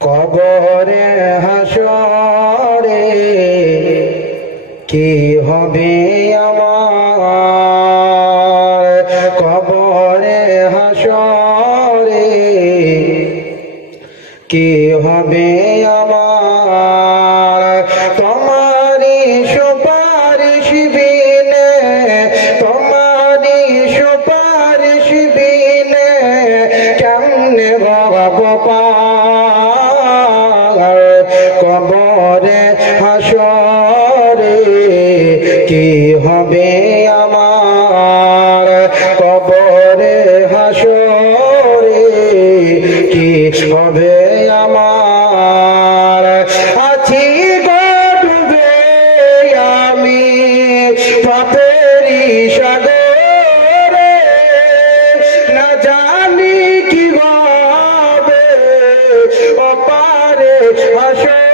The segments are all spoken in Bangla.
কবরে হাসরে কি হবে আমার? কবরে হাসরে কি হবে আমার? তোমারি সুপারিশ বিনে তোমারি সুপারিশ বিনে কেমনে বাবা গোপাল কবরে হাসরে, কি হবে আমার? কবরে, হাসরে, কি হবে আমার? আছি গডবে আমি পাপেরি সাগরে। না জানি কি হবে অপারে হাসরে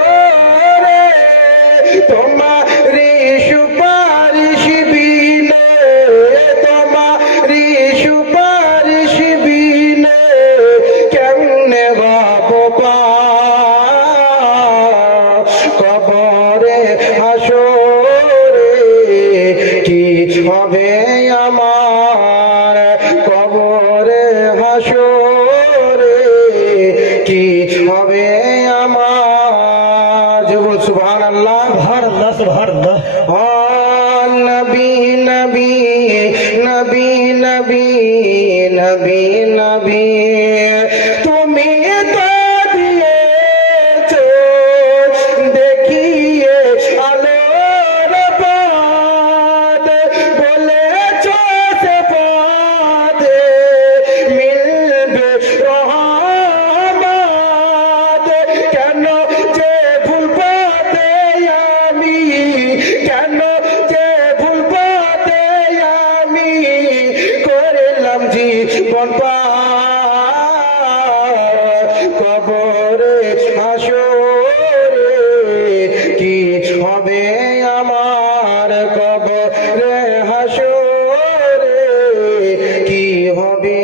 হাসরে কি হবে আমার? কবরে হাসরে কি হবে আমার? জবর সুবহানাল্লাহ। সুবহান আল্লাহ সুবহান আল্লাহ নবী নবী নবী নবী নবী নবী জীবন কবরে আসরে কি হবে আমার কবরে? হাসরে কি হবে